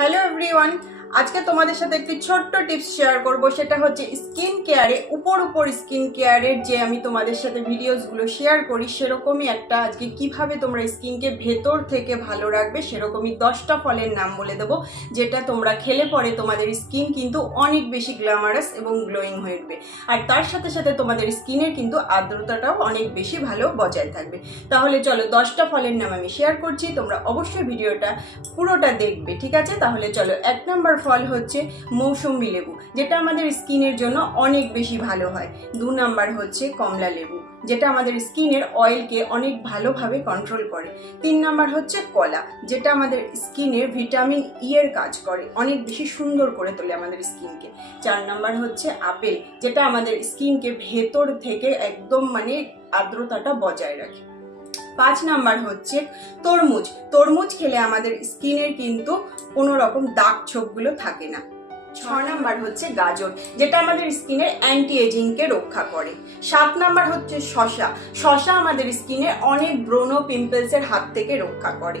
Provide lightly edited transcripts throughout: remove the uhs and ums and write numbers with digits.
Hello everyone, আজকে তোমাদের সাথে একটি ছোট্ট টিপস শেয়ার করব। সেটা হচ্ছে স্কিন কেয়ারে উপর স্কিন কেয়ারের যে আমি তোমাদের সাথে ভিডিওসগুলো শেয়ার করি সেরকমই একটা আজকে কিভাবে তোমরা স্কিনকে ভেতর থেকে ভালো রাখবে সেরকমই 10টা ফলের নাম বলে দেবো, যেটা তোমরা খেলে পরে তোমাদের স্কিন কিন্তু অনেক বেশি গ্ল্যামারাস এবং গ্লোয়িং হয়ে উঠবে। আর তার সাথে সাথে তোমাদের স্কিনের কিন্তু আর্দ্রতাটাও অনেক বেশি ভালো বজায় থাকবে। তাহলে চলো 10টা ফলের নাম আমি শেয়ার করছি, তোমরা অবশ্যই ভিডিওটা পুরোটা দেখবে, ঠিক আছে? তাহলে চলো, 1 নম্বর ফল হচ্ছে মৌসুমী লেবু, যেটা আমাদের স্কিনের জন্য অনেক বেশি ভালো হয়। 2 নাম্বার হচ্ছে কমলা লেবু, যেটা আমাদের স্কিনের অয়েলকে অনেক ভালোভাবে কন্ট্রোল করে। 3 নাম্বার হচ্ছে কলা, যেটা আমাদের স্কিনের ভিটামিন ই এর কাজ করে, অনেক বেশি সুন্দর করে তোলে আমাদের স্কিনকে। 4 নাম্বার হচ্ছে আপেল, যেটা আমাদের স্কিনকে ভেতর থেকে একদম আর্দ্রতাটা বজায় রাখে। 5 নাম্বার হচ্ছে তরমুজ। তরমুজ খেলে আমাদের স্কিনের কিন্তু কোনো রকম দাগ ছোপগুলো থাকে না। 6 নাম্বার হচ্ছে গাজর, যেটা আমাদের স্কিনের অ্যান্টি এজিংকে রক্ষা করে। 7 নাম্বার হচ্ছে শসা। শসা আমাদের স্কিনের অনেক ব্রণ পিম্পলসের হাত থেকে রক্ষা করে।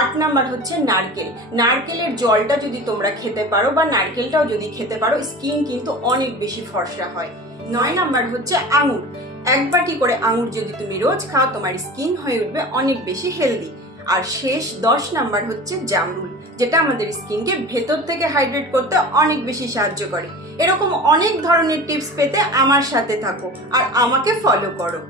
8 নাম্বার হচ্ছে নারকেল। নারকেলের জলটা যদি তোমরা খেতে পারো বা নারকেলটাও যদি খেতে পারো, স্কিন কিন্তু অনেক বেশি ফর্সা হয়। 9 নাম্বার হচ্ছে আঙুর। 1 বাটি করে আঙুর যদি তুমি রোজ খাও, তোমার স্কিন হয়ে উঠবে অনেক বেশি হেলদি। আর শেষ 10 নাম্বার হচ্ছে জামরুল, যেটা আমাদের স্কিনকে ভেতর থেকে হাইড্রেট করতে অনেক বেশি সাহায্য করে। এরকম অনেক ধরনের টিপস পেতে আমার সাথে থাকো আর আমাকে ফলো করো।